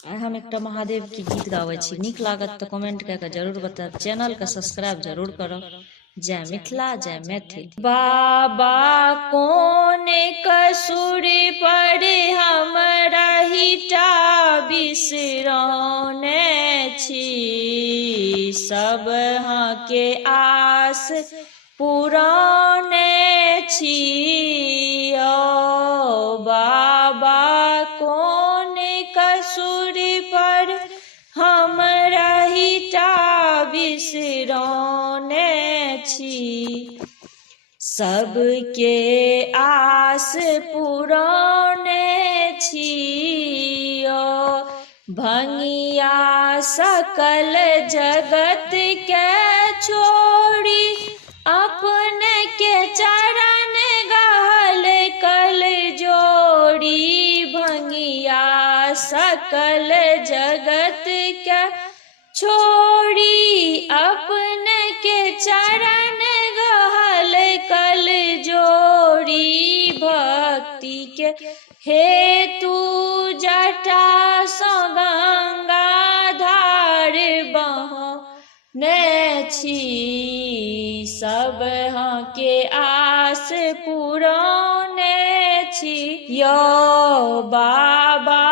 आइ हम एक महादेव के गीत गावे छी। निक लागत तो कमेंट करके जरूर बताएब। चैनल के सब्सक्राइब जरूर करब। जय मिथिला, जय मैथिल। बाबा कौन कसूर पर हमरा हिटा बिसरौने छी, सब हाँ के आस पुराने छी। ओ बाबा कौन कसूर पर हमरा हिटा बिसरौने छी, सबके आस पुराने छी। ओ भंगिया सकल जगत के छोड़ी, अपने के चरण गहल कल जोड़ी। भंगिया सकल जगत के छोड़ी, अपने के चरण गहल कल जोड़ी। भक्ति के हेतु जटा सो गंगा धार बहने छी, सब हाँ के आस पुराने छी। यो बाबा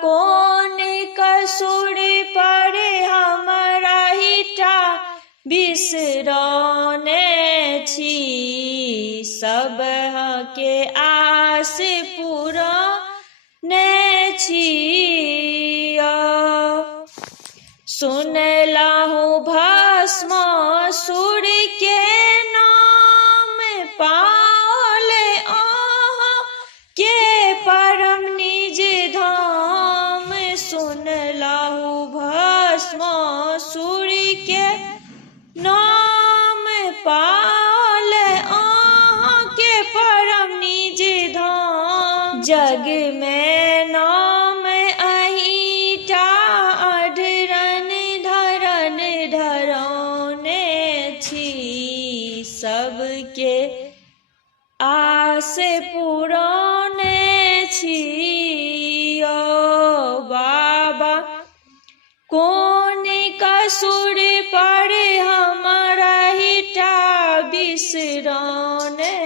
कौन कसूर पर हमरा हिटा बिसरौने छी, सब हाँ के आस पुराने छी। सुनलहु भस्मासुर के नाम, पाओल अहाँ के परम निज धाम। सुनलहु भस्मासुर के नाम, पाओल अहाँ के परम निज धाम। जग में नाम अहिटा अढरन धरन धरौने छी, सबके आस पुराने छी। ओ बाबा कौन कसूर पर हमरा हिटा बिसरौने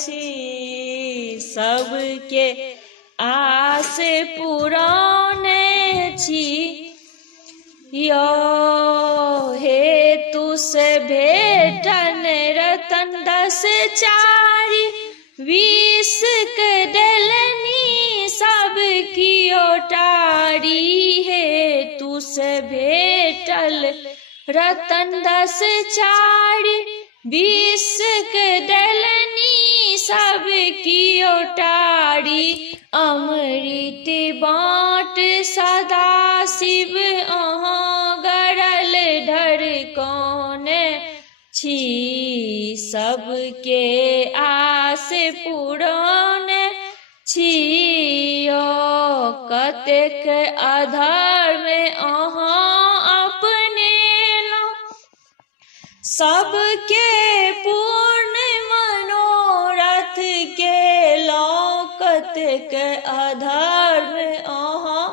छी, सबके आस पुराने छी। यो हेतु से भेटन रतन 10 चारि, 20 के देलनी सब कियो टारी। हेतु से भेटल रतन 10 चारि, 20 के देलनी सब कियो टारी। अमृत बाट सदा शिव अहाँ गरल ढरकौने छी, सबके आस पुराने छी। ओ कतेक अधर्म अहाँ अपनेलहुँ, सबके पूर्ण मनोरथ केलहुँ। कतेक अधर्म अहाँ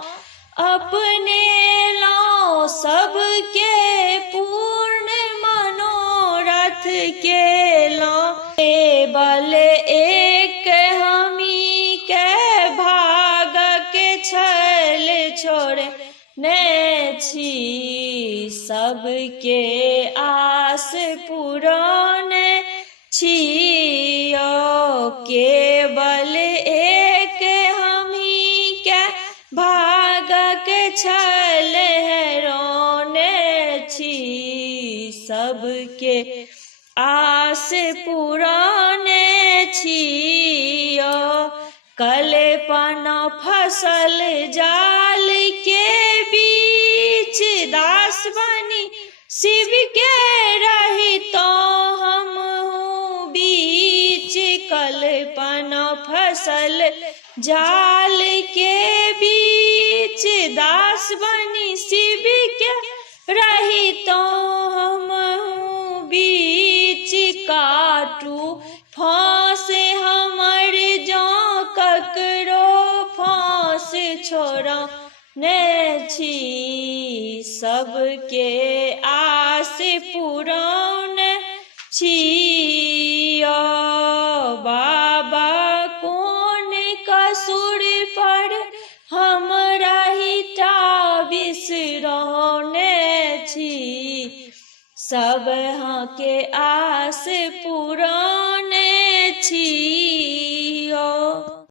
अपनेलहुँ, सबके पूर्ण मनोरथ केलहुँ। केवल एक हमी के भागक छल छोड़ने छी, सबके आस पुराने छी। ओ केवल एक हमी के भागक छल रोने छी, सबके आस पुराने छी। ओ कल्पना फसल जाल के बीच, दास बनी शिव के रही तो हम बीच। कल्पना फसल जाल के बीच, दास बनी शिव के रही तो हम बीच। काटू फांस हमर जो ककरो फांस छोड़ा ने छी, सबके आस पुरौने छियो। बाबा कोन कसुर पर हमरा हिटा बिसरौने छी, सब के आस पुरौने छियो।